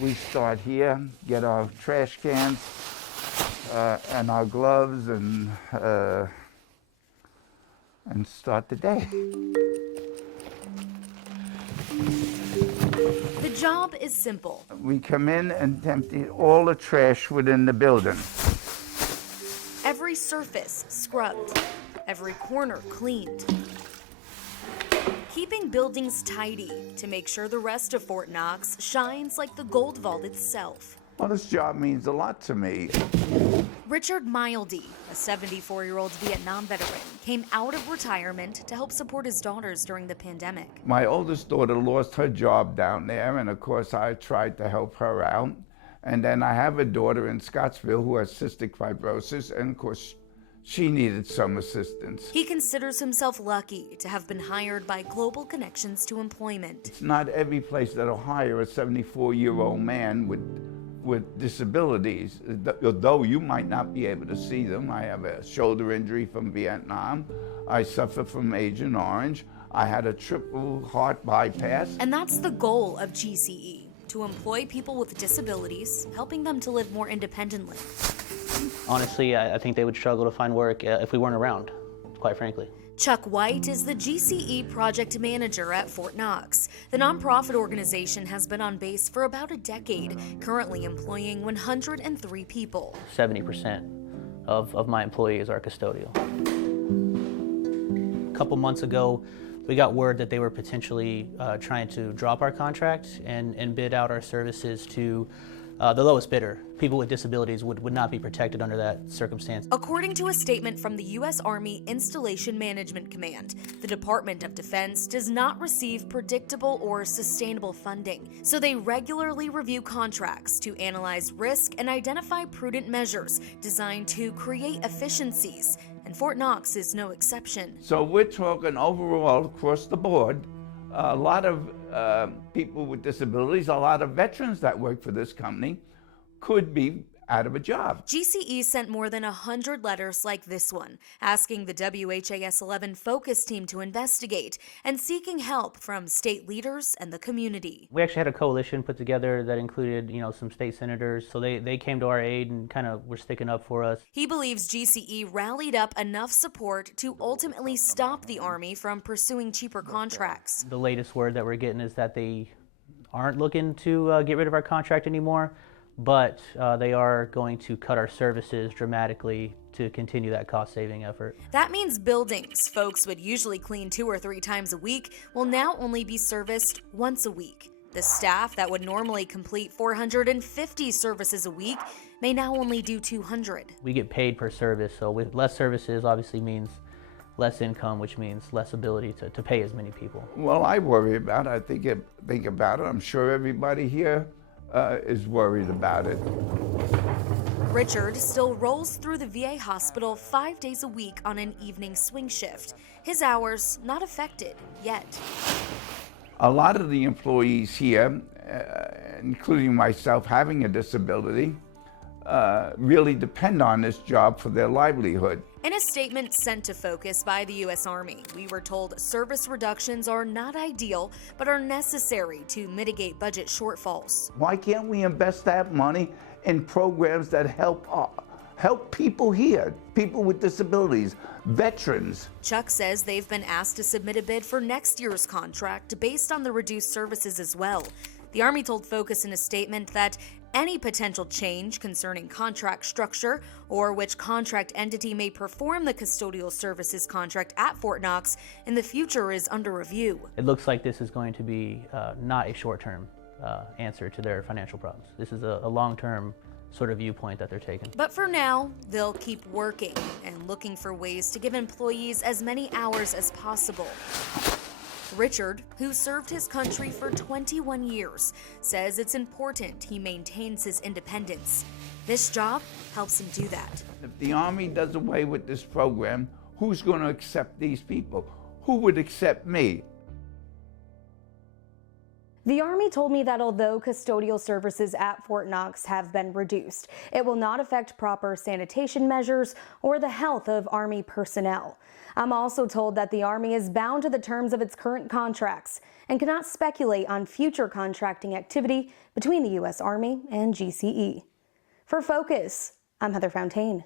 We start here, get our trash cans and our gloves and start the day. The job is simple. We come in and empty all the trash within the building. Every surface scrubbed, every corner cleaned. Keeping buildings tidy to make sure the rest of Fort Knox shines like the Gold Vault itself. Well, this job means a lot to me. Richard Mildy, a 74-year-old Vietnam veteran, came out of retirement to help support his daughters during the pandemic. My oldest daughter lost her job down there, and of course I tried to help her out. And then I have a daughter in Scottsville who has cystic fibrosis, and of course she needed some assistance. He considers himself lucky to have been hired by Global Connections to Employment. It's not every place that'll hire a 74-year-old man with disabilities, though you might not be able to see them. I have a shoulder injury from Vietnam. I suffer from Agent Orange. I had a triple heart bypass. And that's the goal of GCE, to employ people with disabilities, helping them to live more independently. Honestly, I think they would struggle to find work if we weren't around, quite frankly. Chuck White is the GCE project manager at Fort Knox. The nonprofit organization has been on base for about a decade, currently employing 103 people. 70% of my employees are custodial. A couple months ago, we got word that they were potentially trying to drop our contract and bid out our services to the lowest bidder. People with disabilities would not be protected under that circumstance. According to a statement from the U.S. Army Installation Management Command, the Department of Defense does not receive predictable or sustainable funding, so they regularly review contracts to analyze risk and identify prudent measures designed to create efficiencies, and Fort Knox is no exception. So we're talking overall across the board, a lot of people with disabilities, a lot of veterans that work for this company could be out of a job. GCE sent more than 100 letters like this one, asking the WHAS 11 focus team to investigate and seeking help from state leaders and the community. We actually had a coalition put together that included, some state senators, so they came to our aid and kind of were sticking up for us. He believes GCE rallied up enough support to ultimately stop the Army from pursuing cheaper contracts. The latest word that we're getting is that they aren't looking to get rid of our contract anymore, but they are going to cut our services dramatically to continue that cost-saving effort. That means buildings folks would usually clean 2 or 3 times a week will now only be serviced once a week. The staff that would normally complete 450 services a week may now only do 200. We get paid per service, so with less services obviously means less income, which means less ability to pay as many people. Well, I worry about it. I think about it. I'm sure everybody here is worried about it. Richard still rolls through the VA hospital 5 days a week on an evening swing shift. His hours not affected yet. A lot of the employees here, including myself having a disability, really depend on this job for their livelihood. In a statement sent to Focus by the U.S. Army, we were told service reductions are not ideal, but are necessary to mitigate budget shortfalls. Why can't we invest that money in programs that help people here, people with disabilities, veterans? Chuck says they've been asked to submit a bid for next year's contract based on the reduced services as well. The Army told Focus in a statement that any potential change concerning contract structure or which contract entity may perform the custodial services contract at Fort Knox in the future is under review. It looks like this is going to be not a short-term answer to their financial problems. This is a long-term sort of viewpoint that they're taking. But for now, they'll keep working and looking for ways to give employees as many hours as possible. Richard, who served his country for 21 years, says it's important he maintains his independence. This job helps him do that. If the Army does away with this program, who's going to accept these people? Who would accept me? The Army told me that although custodial services at Fort Knox have been reduced, it will not affect proper sanitation measures or the health of Army personnel. I'm also told that the Army is bound to the terms of its current contracts and cannot speculate on future contracting activity between the U.S. Army and GCE. For Focus, I'm Heather Fountaine.